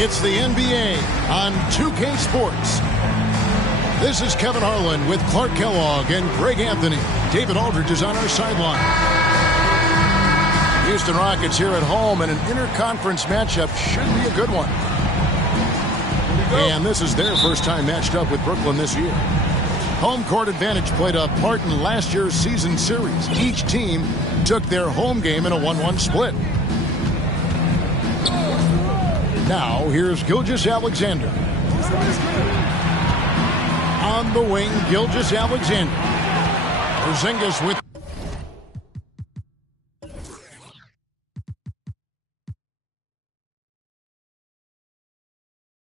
It's the NBA on 2K Sports. This is Kevin Harlan with Clark Kellogg and Greg Anthony. David Aldridge is on our sideline. Houston Rockets here at home, and an interconference matchup should be a good one. And this is their first time matched up with Brooklyn this year. Home court advantage played a part in last year's season series. Each team took their home game in a 1-1 split. Now, here's Gilgeous-Alexander. On the wing, Gilgeous-Alexander. Porzingis with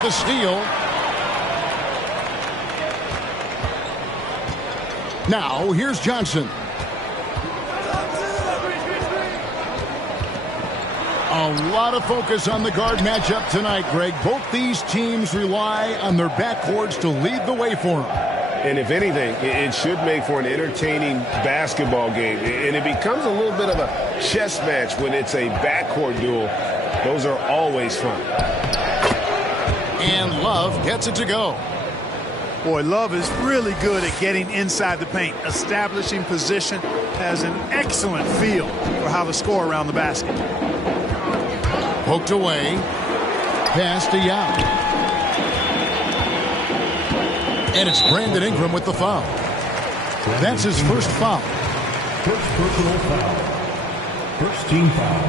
the steal. Now, here's Johnson. A lot of focus on the guard matchup tonight, Greg. Both these teams rely on their backcourts to lead the way for them. And if anything, it should make for an entertaining basketball game. And it becomes a little bit of a chess match when it's a backcourt duel. Those are always fun. And Love gets it to go. Boy, Love is really good at getting inside the paint, establishing position, has an excellent feel for how to score around the basket. Poked away. Pass to Yao. And it's Brandon Ingram with the foul. That's his first foul. First personal foul. First team foul.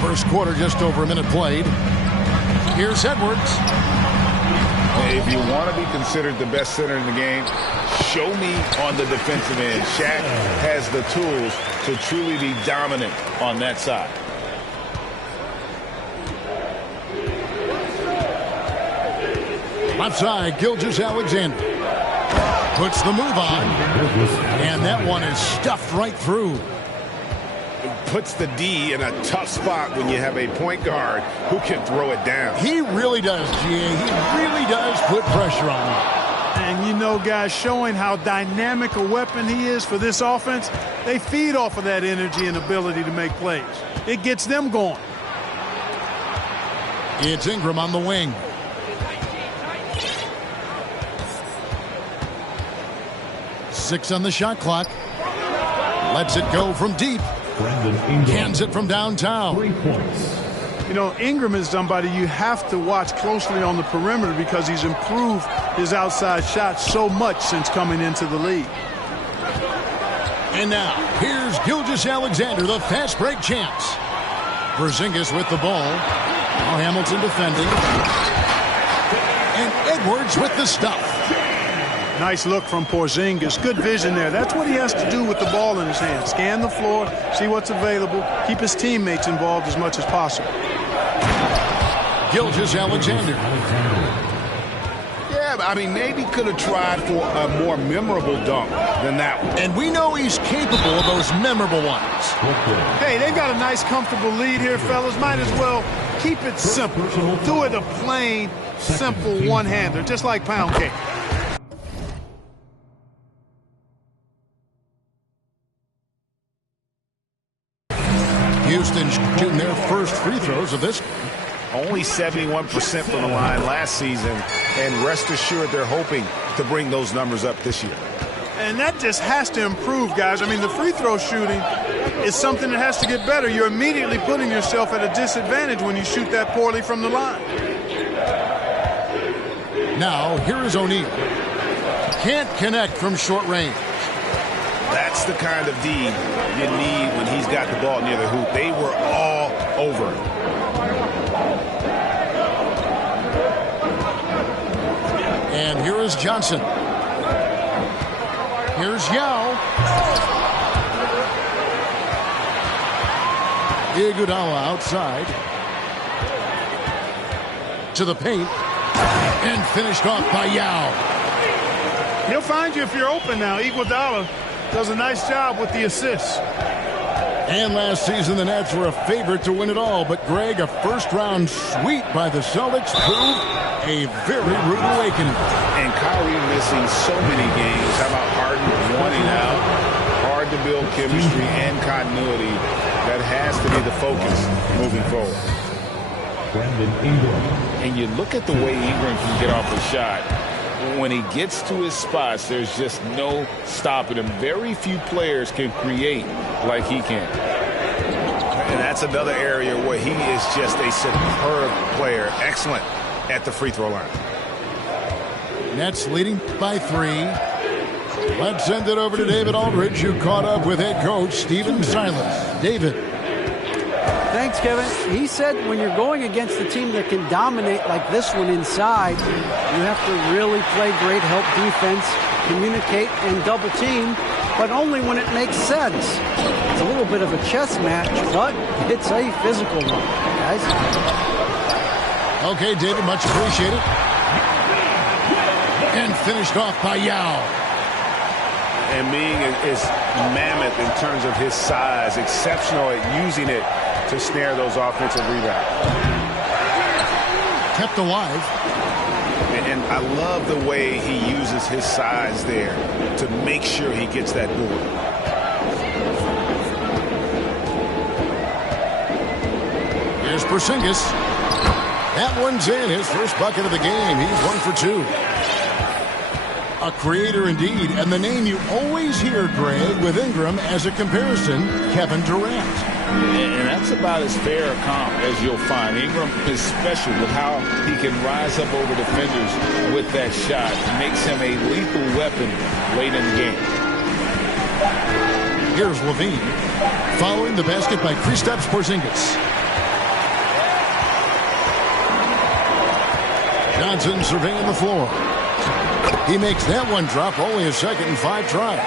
First quarter, just over a minute played. Here's Edwards. If you want to be considered the best center in the game, show me on the defensive end. Shaq has the tools to truly be dominant on that side. Left side, Gilgeous-Alexander. Puts the move on. And that one is stuffed right through. Puts the D in a tough spot when you have a point guard who can throw it down. He really does, GA. He really does put pressure on him. And you know, guys, showing how dynamic a weapon he is for this offense, they feed off of that energy and ability to make plays. It gets them going. It's Ingram on the wing. Six on the shot clock. Lets it go from deep. Cans it from downtown. 3 points. You know, Ingram is somebody you have to watch closely on the perimeter because he's improved his outside shot so much since coming into the league. And now, here's Gilgeous-Alexander, the fast break chance. Porzingis with the ball. Now Hamilton defending. And Edwards with the stuff. Nice look from Porzingis. Good vision there. That's what he has to do with the ball in his hand. Scan the floor, see what's available, keep his teammates involved as much as possible. Gilgeous-Alexander. Yeah, I mean, maybe could have tried for a more memorable dunk than that one. And we know he's capable of those memorable ones. Hey, they've got a nice, comfortable lead here, fellas. Might as well keep it simple. Do it a plain, simple one-hander, just like pound cake. Houston shooting their first free throws of this. Only 71% from the line last season, and rest assured they're hoping to bring those numbers up this year. And that just has to improve, guys. I mean, the free throw shooting is something that has to get better. You're immediately putting yourself at a disadvantage when you shoot that poorly from the line. Now, here is O'Neal. Can't connect from short range. That's the kind of D you need when he's got the ball near the hoop. They were all over. And here is Johnson. Here's Yao. Iguodala outside. To the paint. And finished off by Yao. He'll find you if you're open now. Iguodala does a nice job with the assists. And last season, the Nets were a favorite to win it all. But, Greg, a first-round sweep by the Celtics proved a very rude awakening. And Kyrie missing so many games. How about Harden wanting out? Hard to build chemistry and continuity That has to be the focus moving forward. Brandon Ingram. And you look at the way Ingram can get off a shot. When he gets to his spots, there's just no stopping him. Very few players can create like he can. And that's another area where he is just a superb player. Excellent at the free throw line. Nets leading by 3. Let's send it over to David Aldridge, who caught up with head coach Stephen Silas. David. Thanks, Kevin. He said when you're going against a team that can dominate like this one inside, you have to really play great help defense, communicate, and double team, but only when it makes sense. It's a little bit of a chess match, but it's a physical one, guys. Okay, David, much appreciated. And finished off by Yao. And Ming is mammoth in terms of his size, exceptional at using it to snare those offensive rebounds. Kept alive. And I love the way he uses his size there to make sure he gets that board. Here's Porzingis. That one's in. His first bucket of the game. He's 1 for 2. A creator indeed, and the name you always hear, Greg, with Ingram as a comparison, Kevin Durant. And that's about as fair a comp as you'll find. Ingram is special with how he can rise up over defenders with that shot. It makes him a lethal weapon late in the game. Here's Levine, following the basket by Kristaps Porzingis. Johnson surveying the floor. He makes that one drop, only a second and 5 tries.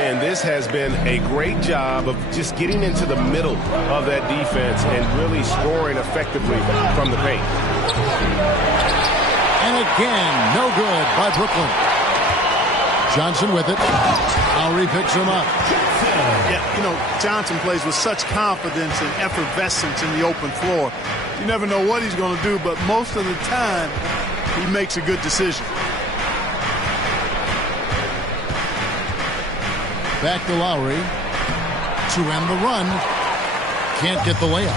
And this has been a great job of just getting into the middle of that defense and really scoring effectively from the paint. And again, no good by Brooklyn. Johnson with it. Lowry picks him up. Yeah, you know, Johnson plays with such confidence and effervescence in the open floor. You never know what he's going to do, but most of the time, he makes a good decision. Back to Lowry to end the run. Can't get the layup.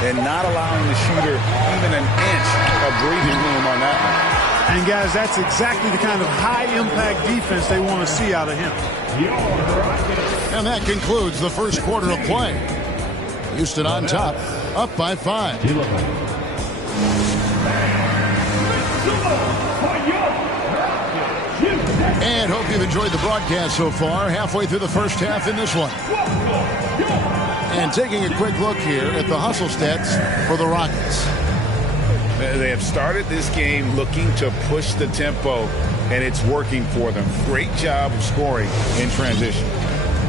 And not allowing the shooter even an inch of breathing room on that one. And, guys, that's exactly the kind of high-impact defense they want to see out of him. And that concludes the first quarter of play. Houston on top, up by 5. And hope you've enjoyed the broadcast so far. Halfway through the first half in this one. And taking a quick look here at the hustle stats for the Rockets. They have started this game looking to push the tempo, and it's working for them. Great job of scoring in transition.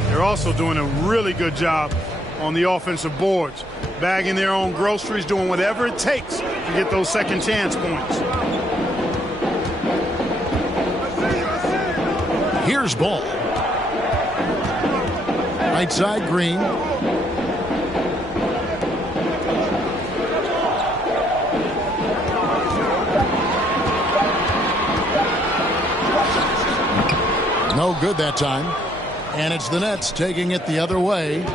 They're also doing a really good job on the offensive boards, bagging their own groceries, doing whatever it takes to get those second chance points. Here's Ball. Right side, Green. No good that time. And it's the Nets taking it the other way.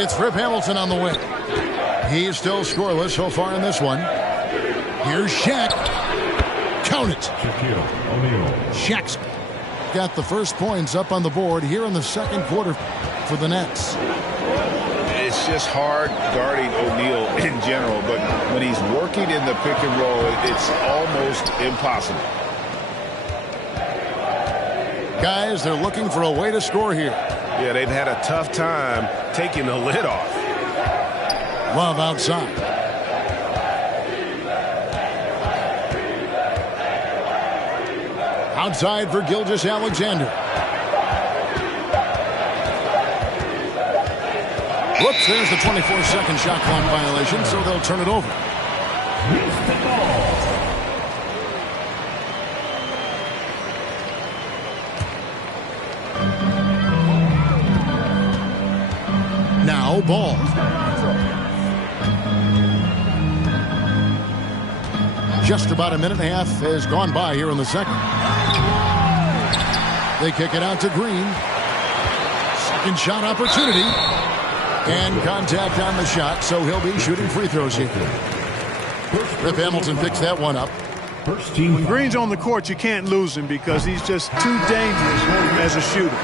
It's Rip Hamilton on the wing. He's still scoreless so far in this one. Here's Shaq. Count it. Shaq's got the first points up on the board here in the second quarter for the Nets. It's just hard guarding O'Neal in general, but when he's working in the pick and roll, it's almost impossible. Guys, they're looking for a way to score here. Yeah, they've had a tough time taking the lid off. Love outside. Outside for Gilgeous-Alexander. Whoops, there's the 24-second shot clock violation, so they'll turn it over. Now Ball. Just about a minute and a half has gone by here in the second. They kick it out to Green. Second shot opportunity. And contact on the shot, so he'll be shooting free throws here. Rip Hamilton picks that one up. First team. When Green's on the court, you can't lose him because he's just too dangerous as a shooter.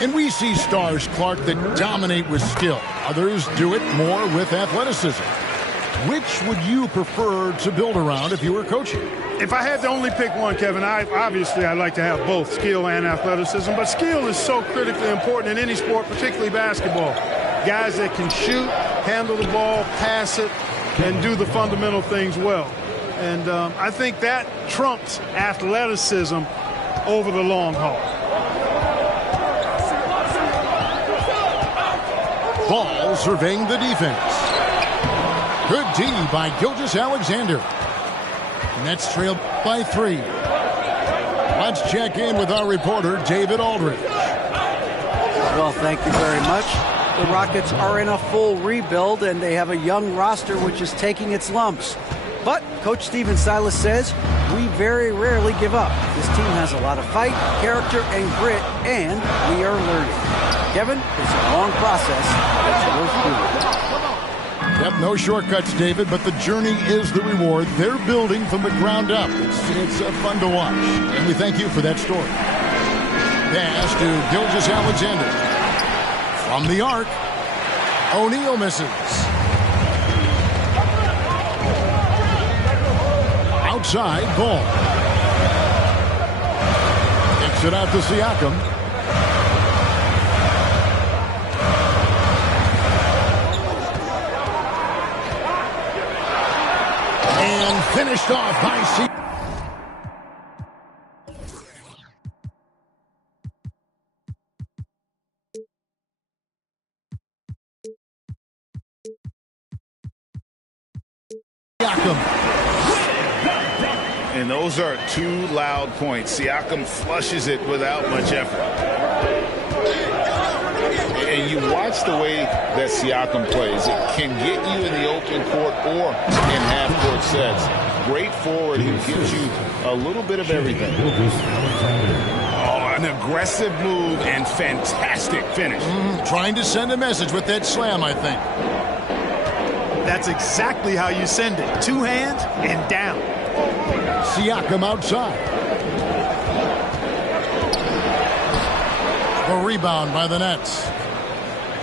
And we see stars, Clark, that dominate with skill. Others do it more with athleticism. Which would you prefer to build around if you were coaching? If I had to only pick one, Kevin, I'd like to have both skill and athleticism. But skill is so critically important in any sport, particularly basketball. Guys that can shoot, handle the ball, pass it, and do the fundamental things well. And I think that trumps athleticism over the long haul. Ball surveying the defense. Good D by Gilgeous-Alexander. Nets trailed by 3. Let's check in with our reporter, David Aldridge. Well, thank you very much. The Rockets are in a full rebuild, and they have a young roster which is taking its lumps. But Coach Stephen Silas says, we very rarely give up. This team has a lot of fight, character, and grit, and we are learning. Kevin, it's a long process that's worth doing. Yep, no shortcuts, David, but the journey is the reward. They're building from the ground up. It's fun to watch, and we thank you for that story. Pass to Gilgeous-Alexander. From the arc, O'Neal misses. Outside, Ball. Kicks it out to Siakam. And finished off by Siakam. And those are 2 loud points. Siakam flushes it without much effort. And you watch the way that Siakam plays. It can get you in the open court or in half-court sets. Great forward who gives you a little bit of everything. Oh, an aggressive move and fantastic finish. Trying to send a message with that slam, I think. That's exactly how you send it. 2 hands and down. Siakam outside. A rebound by the Nets.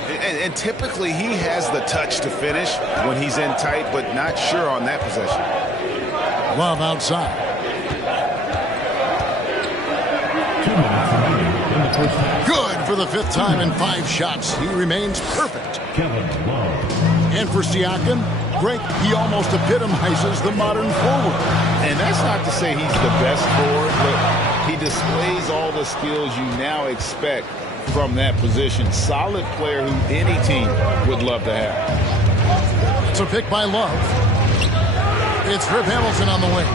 And typically he has the touch to finish when he's in tight, but not sure on that possession. Love outside. 2 minutes remaining in the first half. Good for the 5th time in 5 shots. He remains perfect. Kevin Love. And for Siakam, Greg, he almost epitomizes the modern forward. And that's not to say he's the best forward, but he displays all the skills you now expect from that position. Solid player who any team would love to have. It's a pick by Love. It's Rip Hamilton on the wing.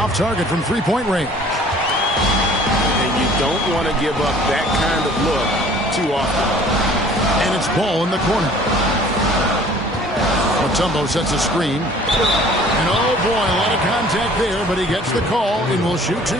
Off target from 3-point range. And you don't want to give up that kind of look too often. And it's Ball in the corner. Mutombo sets a screen. And oh boy, a lot of contact there, but he gets the call and will shoot 2.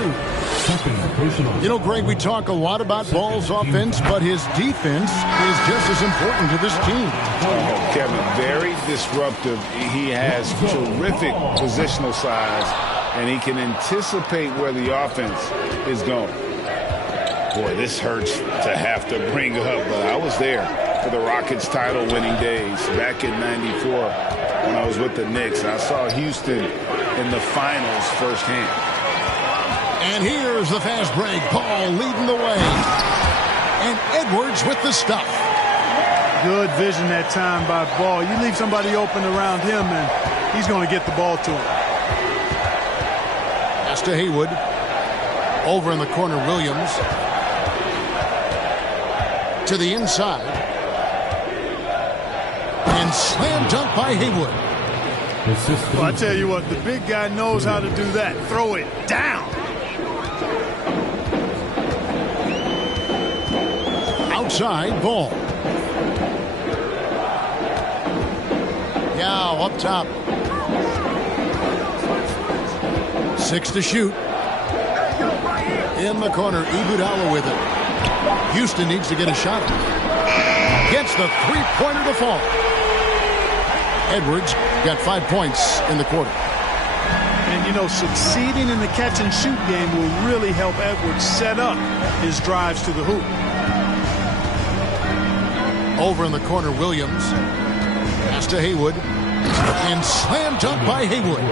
You know, Greg, we talk a lot about Ball's offense, but his defense is just as important to this team. Oh, Kevin, very disruptive. He has terrific positional size, and he can anticipate where the offense is going. Boy, this hurts to have to bring up, but I was there for the Rockets title-winning days back in '94 when I was with the Knicks. I saw Houston in the finals firsthand. And here's the fast break. Ball leading the way. And Edwards with the stuff. Good vision that time by Ball. You leave somebody open around him, and he's going to get the ball to him. Pass to Haywood. Over in the corner, Williams. To the inside. And slam dunk by Haywood. Well, I tell you what, the big guy knows how to do that. Throw it down. Outside, Ball. Yao up top. 6 to shoot. In the corner, Iguodala with it. Houston needs to get a shot. Gets the three-pointer to fall. Edwards got 5 points in the quarter. And, you know, succeeding in the catch-and-shoot game will really help Edwards set up his drives to the hoop. Over in the corner, Williams. Pass to Haywood. And slam dunk by Haywood.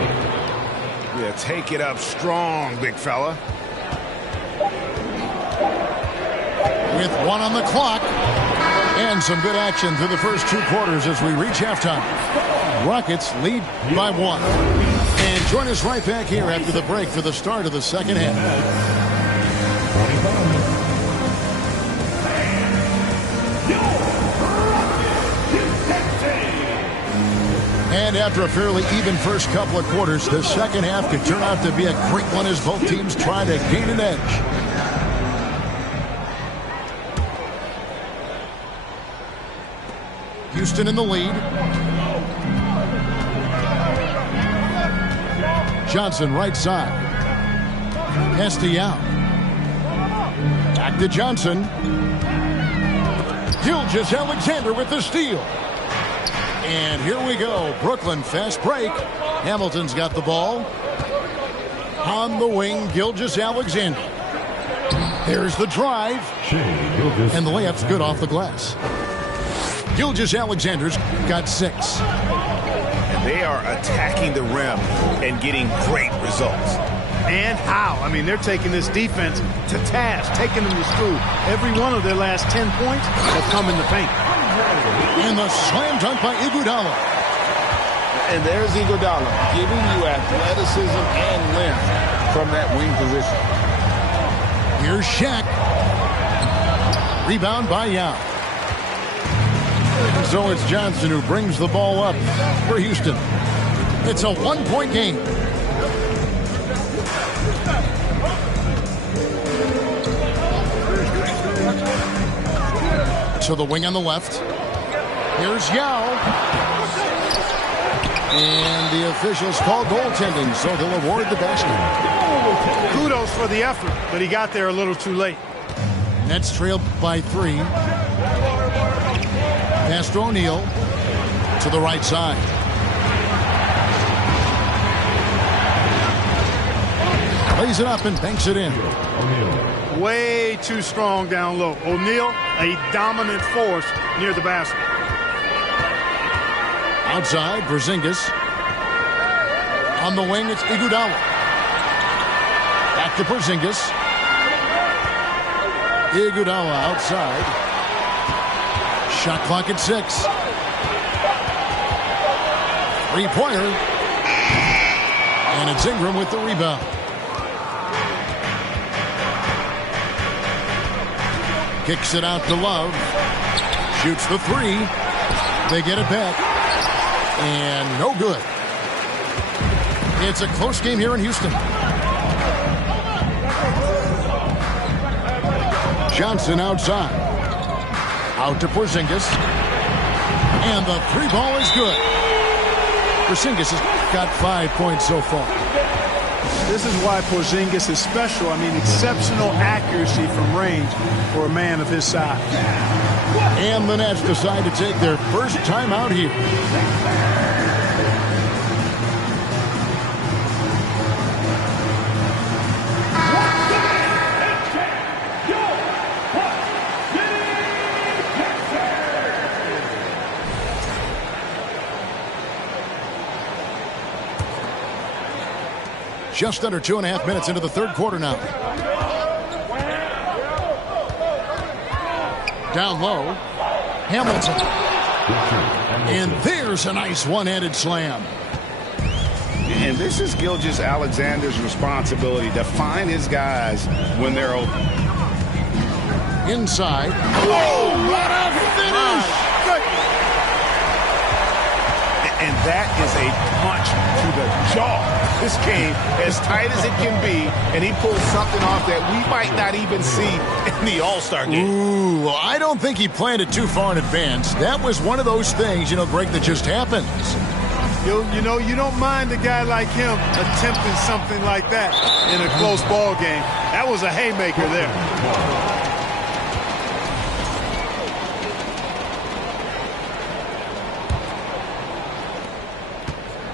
Yeah, take it up strong, big fella. With 1 on the clock. And some good action through the first 2 quarters as we reach halftime. Rockets lead by 1. And join us right back here after the break for the start of the second half. And after a fairly even first couple of quarters, the second half could turn out to be a great one as both teams try to gain an edge. Houston in the lead. Johnson right side. Castellano. Back to Johnson. Gilgeous-Alexander with the steal. And here we go. Brooklyn fast break. Hamilton's got the ball. On the wing, Gilgeous-Alexander. There's the drive. And the layup's good off the glass. Gilgeous-Alexander's got 6. And they are attacking the rim and getting great results. And how? I mean, they're taking this defense to task, taking them to school. Every one of their last 10 points have come in the paint. And the slam dunk by Iguodala. And there's Iguodala giving you athleticism and length from that wing position. Here's Shaq. Rebound by Yao. So it's Johnson who brings the ball up for Houston. It's a 1-point game. To the wing on the left. Here's Yao. And the officials call goaltending, so they'll award the basket. Kudos for the effort, but he got there a little too late. Nets trailed by 3. Pass to O'Neal. To the right side. Lays it up and banks it in. Way too strong down low. O'Neal, a dominant force near the basket. Outside, Porzingis. On the wing, it's Iguodala. Back to Porzingis. Iguodala outside. Shot clock at 6. 3-pointer. And it's Ingram with the rebound. Kicks it out to Love. Shoots the 3. They get it back. And no good. It's a close game here in Houston. Johnson outside. Out to Porzingis. And the 3 ball is good. Porzingis has got 5 points so far. This is why Porzingis is special. I mean, exceptional accuracy from range for a man of his size. And the Nets decide to take their first time out here. Just under 2.5 minutes into the third quarter now. Down low. Hamilton. And there's a nice one-handed slam. And this is Gilgeous-Alexander's responsibility to find his guys when they're open. Inside. Whoa, what a finish! And that is a punch to the jaw. This game, as tight as it can be, and he pulls something off that we might not even see in the All-Star game. Ooh, well, I don't think he planned it too far in advance. That was one of those things, you know, Greg, that just happens. You don't mind a guy like him attempting something like that in a close ball game. That was a haymaker there.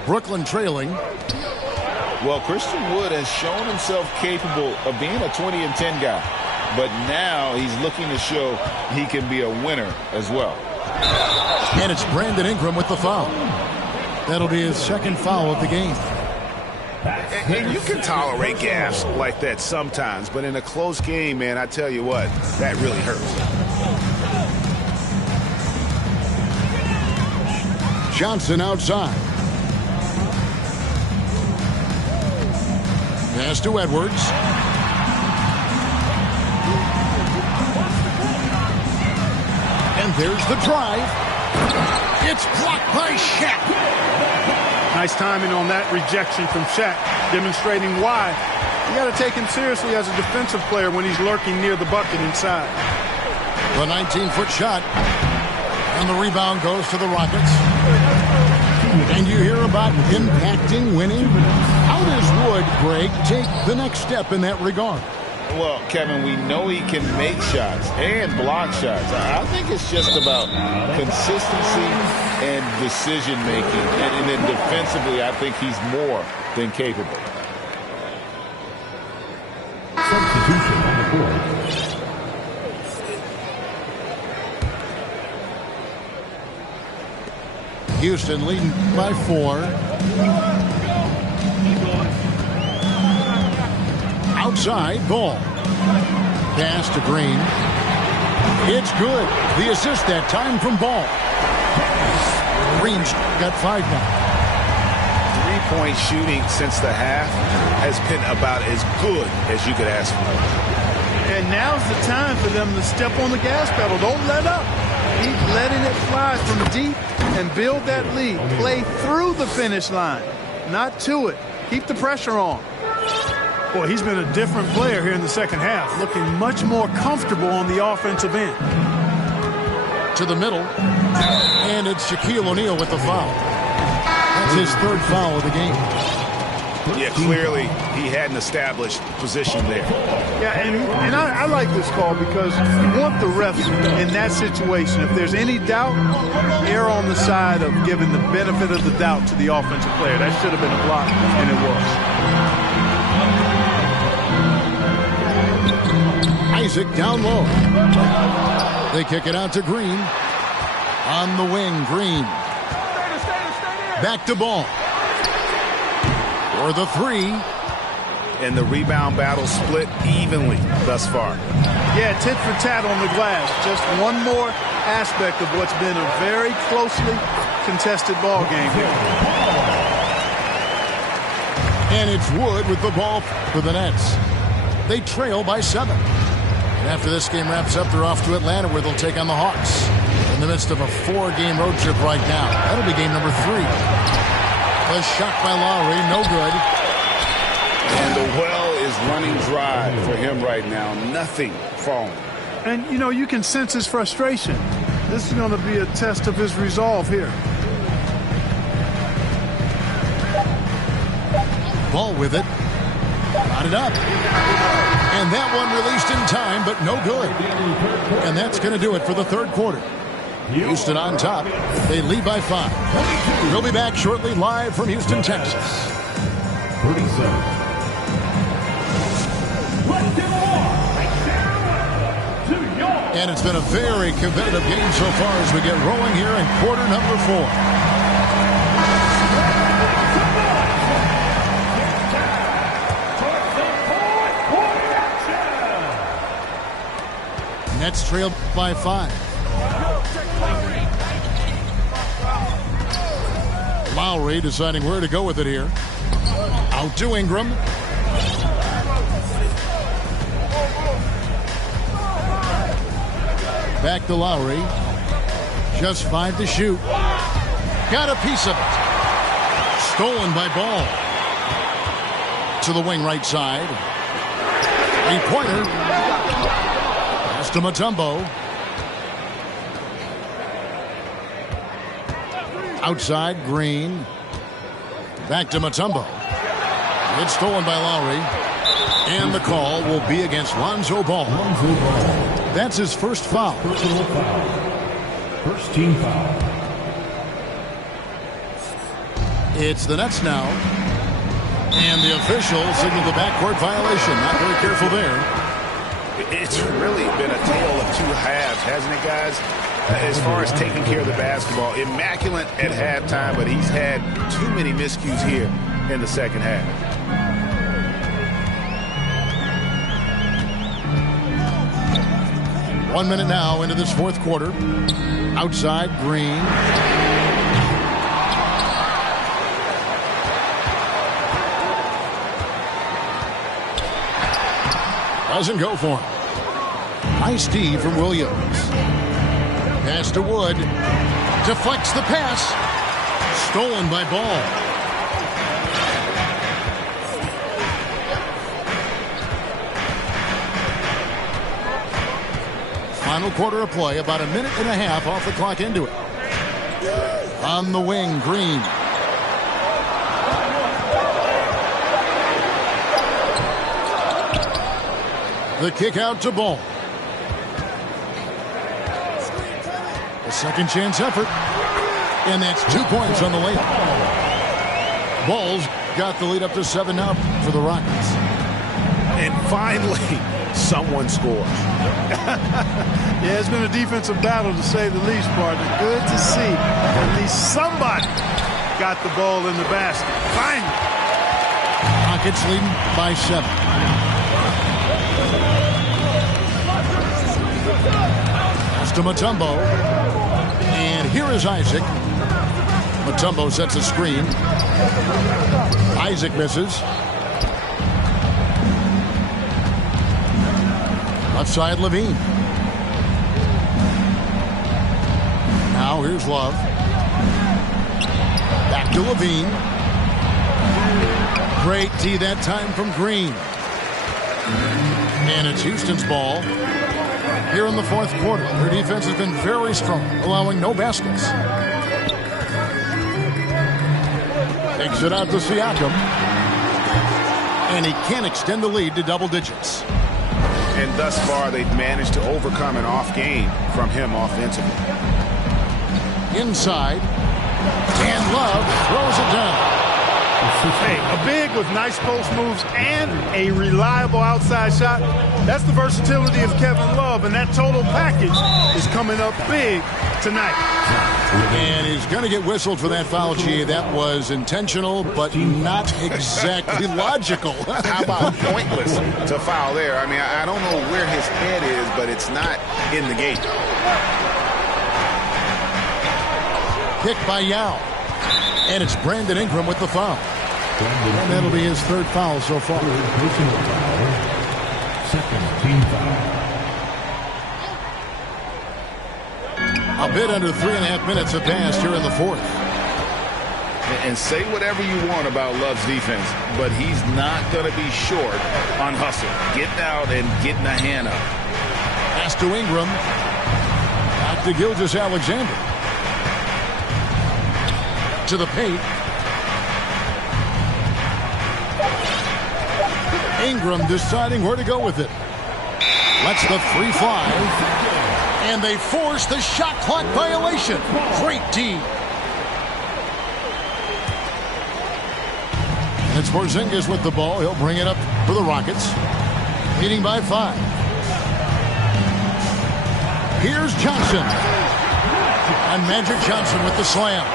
Brooklyn trailing. Well, Christian Wood has shown himself capable of being a 20-10 guy, but now he's looking to show he can be a winner as well. And it's Brandon Ingram with the foul. That'll be his second foul of the game. And you can tolerate gaffes like that sometimes, but in a close game, man, I tell you what, that really hurts. Johnson outside. Pass to Edwards. And there's the drive. It's blocked by Shaq. Nice timing on that rejection from Shaq, demonstrating why you got to take him seriously as a defensive player when he's lurking near the bucket inside. The 19-foot shot. And the rebound goes to the Rockets. And you hear about impacting winning. How does Wood, Greg, take the next step in that regard? Well, Kevin, we know he can make shots and block shots. I think it's just about consistency and decision-making. And then defensively, I think he's more than capable. Substitution on the court. Houston leading by 4. Outside, Ball. Pass to Green. It's good. The assist that time from Ball. Green's got 5 now. Three-point shooting since the half has been about as good as you could ask for. And now's the time for them to step on the gas pedal. Don't let up. Keep letting it fly from deep and build that lead. Play through the finish line, not to it. Keep the pressure on. Boy, he's been a different player here in the second half, looking much more comfortable on the offensive end. To the middle, and it's Shaquille O'Neal with the foul. That's his 3rd foul of the game. Yeah, clearly he hadn't established position there. Yeah, and I like this call because you want the refs in that situation. If there's any doubt, err on the side of giving the benefit of the doubt to the offensive player. That should have been a block, and it was. Isaac down low. They kick it out to Green. On the wing, Green. Back to Ball. For the 3. And the rebound battle split evenly thus far. Yeah, tit for tat on the glass. Just one more aspect of what's been a very closely contested ball game here. And it's Wood with the ball for the Nets. They trail by 7. And after this game wraps up, they're off to Atlanta where they'll take on the Hawks. In the midst of a 4-game road trip right now. That'll be game number 3. A shot by Lowry, no good. And the well is running dry for him right now. Nothing falling. And, you can sense his frustration. This is going to be a test of his resolve here. Ball with it. Got it up. And that one released in time, but no good. And that's going to do it for the 3rd quarter. Houston on top. They lead by 5. We'll be back shortly live from Houston, Texas. 37. And it's been a very competitive game so far as we get rolling here in quarter number 4. Nets trailed by 5. Lowry deciding where to go with it here. Out to Ingram. Back to Lowry. Just 5 to shoot. Got a piece of it. Stolen by Ball. To the wing right side. 3-pointer. Pass to Mutombo. Outside, Green. Back to Mutombo. It's stolen by Lowry. And the call will be against Lonzo Ball. That's his first foul. Personal foul. First team foul. It's the Nets now. And the official signaled the backcourt violation. Not very careful there. It's really been a tale of two halves, hasn't it, guys? As far as taking care of the basketball, immaculate at halftime, but he's had too many miscues here in the second half. One minute now into this fourth quarter. Outside, Green. Doesn't go for him. Nice D from Williams. Pass to Wood. Deflects the pass. Stolen by Ball. Final quarter of play, about a minute and a half off the clock into it. On the wing, Green. The kick out to Ball. A second chance effort. And that's 2 points on the layup. Ball's got the lead up to 7 now for the Rockets. And finally, someone scores. Yeah, it's been a defensive battle to say the least, partner. Good to see at least somebody got the ball in the basket. Finally. Rockets leading by 7. Pass to Mutombo. And here is Isaac. Mutombo sets a screen. Isaac misses. Left side, Levine. Now here's Love. Back to Levine. Great D that time from Green. And it's Houston's ball. Here in the fourth quarter, their defense has been very strong, allowing no baskets. Takes it out to Siakam. And he can't extend the lead to double digits. And thus far, they've managed to overcome an off game from him offensively. Inside. And Love throws it down. Hey, a big with nice post moves and a reliable outside shot. That's the versatility of Kevin Love, and that total package is coming up big tonight. And he's going to get whistled for that foul, G. That was intentional, but not exactly logical. How about pointless to foul there? I mean, I don't know where his head is, but it's not in the game. Kick by Yao. And it's Brandon Ingram with the foul. And that'll be his third foul so far. Second team foul. A bit under 3.5 minutes have passed here in the fourth. And say whatever you want about Love's defense, but he's not going to be short on hustle. Getting out and getting a hand up. Pass to Ingram. Back to Gilgeous-Alexander. To the paint. Ingram deciding where to go with it. Lets the three fly. And they force the shot clock violation. Great D. And it's Porzingis with the ball. He'll bring it up for the Rockets. Leading by 5. Here's Johnson. And Magic Johnson with the slam.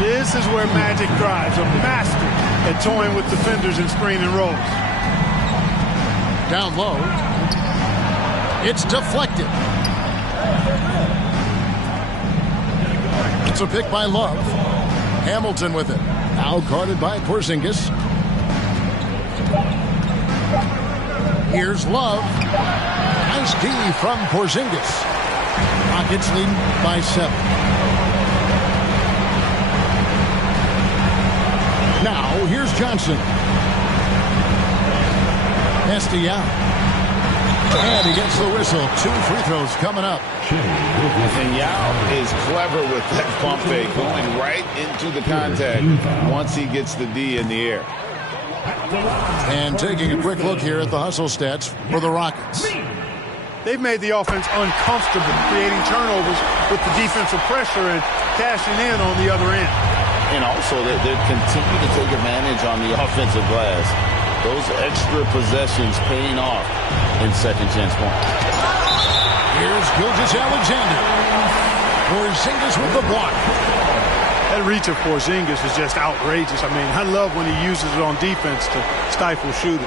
This is where Magic thrives, a master at toying with defenders and screen and rolls. Down low. It's deflected. It's a pick by Love. Hamilton with it. Now guarded by Porzingis. Here's Love. Nice D from Porzingis. Rockets leading by 7. Now, here's Johnson. Pass to Yao. And he gets the whistle. 2 free throws coming up. And Yao is clever with that pump fake, going right into the contact once he gets the D in the air. And taking a quick look here at the hustle stats for the Rockets. They've made the offense uncomfortable, creating turnovers with the defensive pressure and cashing in on the other end. And also, they continue to take advantage on the offensive glass. Those extra possessions paying off in second chance points. Here's Gilgeous-Alexander. Porzingis with the block. That reach of Porzingis is just outrageous. I mean, I love when he uses it on defense to stifle shooters.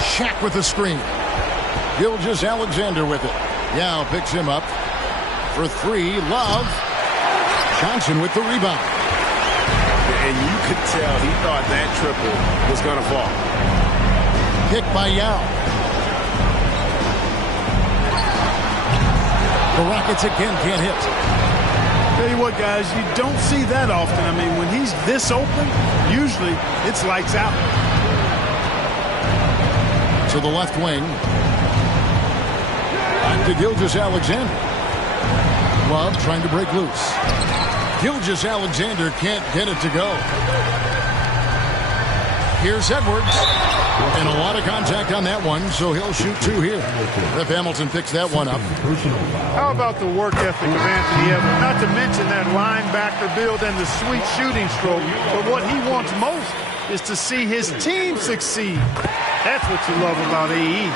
Shaq with the screen. Gilgeous-Alexander with it. Yao picks him up for 3. Love. Johnson with the rebound. And you could tell he thought that triple was going to fall. Pick by Yao. The Rockets again can't hit. Tell you what, guys, you don't see that often. I mean, when he's this open, usually it's lights out. To the left wing. Back to Gilgeous-Alexander. Love trying to break loose. Gilgeous-Alexander can't get it to go. Here's Edwards. And a lot of contact on that one, so he'll shoot 2 here. Rip Hamilton picks that one up. How about the work ethic of Anthony Edwards? Not to mention that linebacker build and the sweet shooting stroke. But what he wants most is to see his team succeed. That's what you love about AE.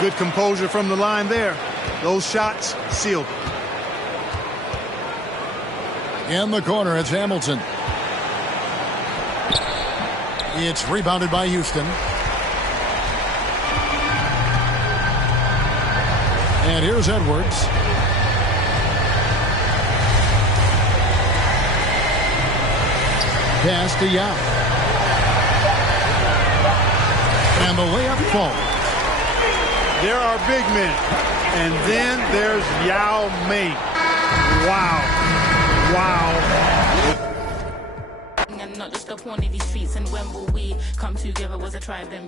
Good composure from the line there. Those shots sealed. In the corner, it's Hamilton. It's rebounded by Houston. And here's Edwards. Pass to Yao. And the layup falls. There are big men. And then there's Yao Ming. Wow. And not just up one of these streets, and when will we come together as a tribe and